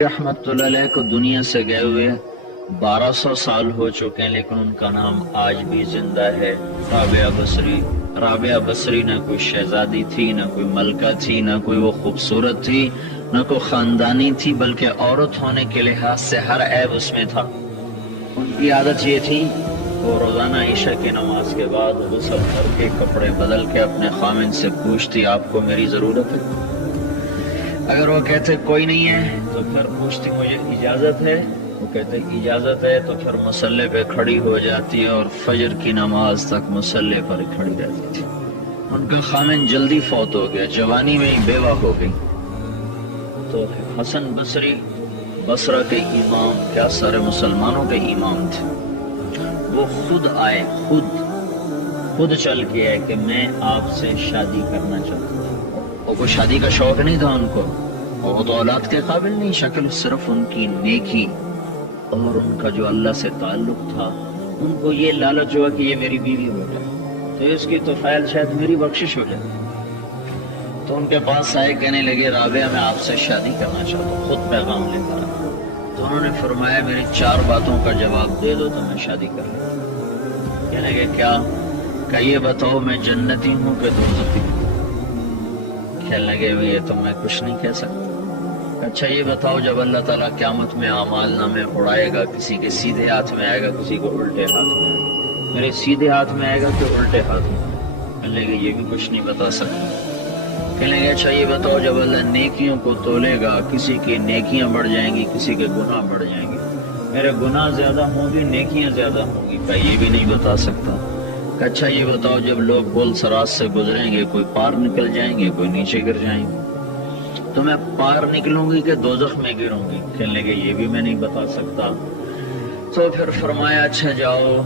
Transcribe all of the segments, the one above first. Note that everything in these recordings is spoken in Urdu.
رحمت اللہ علیہ کو دنیا سے گئے ہوئے 1200 سال ہو چکے ہیں، لیکن ان کا نام آج بھی زندہ ہے۔ رابعہ بصری نہ کوئی شہزادی تھی، نہ کوئی ملکہ تھی، نہ کوئی وہ خوبصورت تھی، نہ کوئی خاندانی تھی، بلکہ عورت ہونے کے لحاظ سے ہر عیب اس میں تھا۔ ان کی عادت یہ تھی وہ روزانہ عشاء کی نماز کے بعد غسل کر کے کپڑے بدل کے اپنے خامن سے پوچھتی آپ کو میری ضرورت ہے؟ اگر وہ کہتے کوئی نہیں ہے تو پھر پوچھتی مجھے اجازت ہے، وہ کہتے اجازت ہے تو پھر مصلے پہ کھڑی ہو جاتی اور فجر کی نماز تک مصلے پر کھڑی رہتی تھی۔ ان کا خامن جلدی فوت ہو گیا، جوانی میں ہی بیوہ ہو گئی۔ تو حسن بصری بصرہ کے امام، کیا سارے مسلمانوں کے امام تھے، وہ خود آئے، خود چل کے آئے کہ میں آپ سے شادی کرنا چاہتا ہوں۔ اور کوئی شادی کا شوق نہیں تھا ان کو، اور وہ تو اولاد کے قابل نہیں، شکل صرف ان کی نیکی اور ان کا جو اللہ سے تعلق تھا، ان کو یہ لالچ ہوا کہ یہ میری بیوی ہو جائے تو اس کی تو خیال شاید میری بخشش ہو جائے۔ تو ان کے پاس آئے، کہنے لگے رابعہ میں آپ سے شادی کرنا چاہتا ہوں، خود پیغام لے کر آیا۔ تو انہوں نے فرمایا میری 4 باتوں کا جواب دے دو تو میں شادی کر لوں۔ کہنے لگے کیا؟ کہ یہ بتاؤ میں جنتی ہوں کہ دوزخی ہوں؟ کہنے لگے یہ تو میں کچھ نہیں کہہ سکتا۔ اچھا یہ بتاؤ جب اللہ تعالیٰ قیامت میں اعمال نامے اڑائے گا، کسی کے سیدھے ہاتھ میں آئے گا، کسی کو الٹے ہاتھ میں آئے گا، میرے سیدھے ہاتھ میں آئے گا کہ الٹے ہاتھ میں؟ کہنے لگے یہ بھی کچھ نہیں بتا سکتا۔ کہنے لگے اچھا یہ بتاؤ جب اللہ نیکیوں کو تولے گا، کسی کی نیکیاں بڑھ جائیں گی، کسی کے گناہ بڑھ جائیں گے، میرے گناہ زیادہ ہوں گی، نیکیاں زیادہ ہوں گی؟ کہ یہ بھی نہیں بتا سکتا۔ کہ اچھا یہ بتاؤ جب لوگ گول سراج سے گزریں گے، کوئی پار نکل جائیں گے، کوئی نیچے گر جائیں گے، تو میں پار نکلوں گی کہ دوزخ میں گروں گی؟ کہنے لگے یہ بھی میں نہیں بتا سکتا۔ تو پھر فرمایا اچھا جاؤ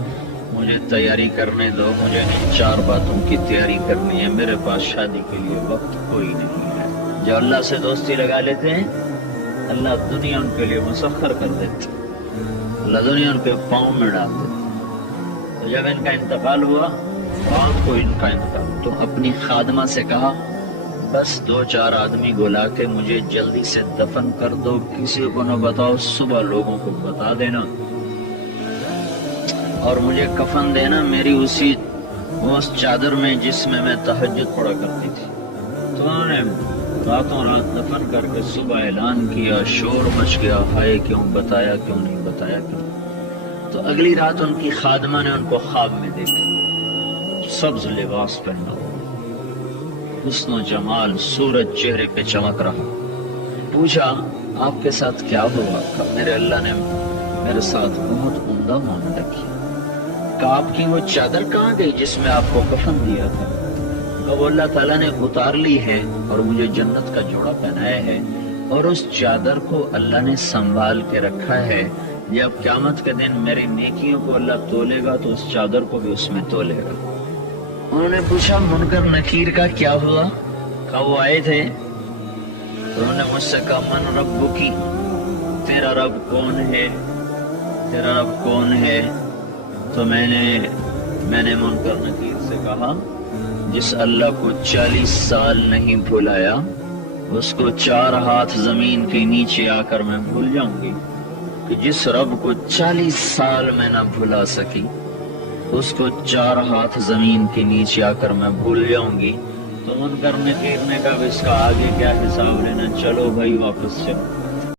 مجھے تیاری کرنے دو، مجھے ان 4 باتوں کی تیاری کرنی ہے، میرے پاس شادی کے لیے وقت کوئی نہیں ہے۔ جو اللہ سے دوستی لگا لیتے ہیں اللہ دنیا ان کے لیے مسخر کر دیتے، اللہ دنیا ان کے پاؤں میں ڈال دیتے۔ تو جب ان کا انتقال ہوا، رات کو ان کا انتقال، تو اپنی خادمہ سے کہا بس 2-4 آدمی بلا کے مجھے جلدی سے دفن کر دو، کسی کو نہ بتاؤ، صبح لوگوں کو بتا دینا، اور مجھے کفن دینا میری اس چادر میں جس میں میں تہجد پڑھا کرتی تھی۔ تو انہوں نے راتوں رات دفن کر کے صبح اعلان کیا، شور مچ گیا، ہائے کیوں بتایا، کیوں نہیں بتایا، کیوں؟ تو اگلی رات ان کی خادمہ نے ان کو خواب میں دیکھا، سبز لباس پہنا ہوا، حسن و جمال، سورج چہرے پہ چمک رہا۔ پوچھا آپ کے ساتھ کیا ہوا؟ کہ میرے اللہ نے میرے ساتھ بہت عمدہ معاملہ کیا۔ کہ آپ کی وہ چادر کہاں گئی جس میں آپ کو کفن دیا تھا؟ کہ وہ اللہ تعالیٰ نے اتار لی ہے اور مجھے جنت کا جوڑا پہنایا ہے، اور اس چادر کو اللہ نے سنبھال کے رکھا ہے، جب قیامت کے دن میری نیکیوں کو اللہ تولے گا تو اس چادر کو بھی اس میں تولے گا۔ انہوں نے پوچھا منکر نکیر کا کیا ہوا؟ کہ وہ آئے تھے تو انہوں نے مجھ سے کہا من ربکی، تیرا رب کون ہے، تیرا رب کون ہے؟ تو میں نے منکر نکیر سے کہا جس اللہ کو 40 سال نہیں بھلایا اس کو 4 ہاتھ زمین کے نیچے آ کر میں بھول جاؤں گی؟ کہ جس رب کو 40 سال میں نہ بھلا سکی اس کو 4 ہاتھ زمین کے نیچے آ کر میں بھول جاؤں گی؟ تو منکر نکیر نے کہا اس کا آگے کیا حساب لینا، چلو بھائی واپس چلو۔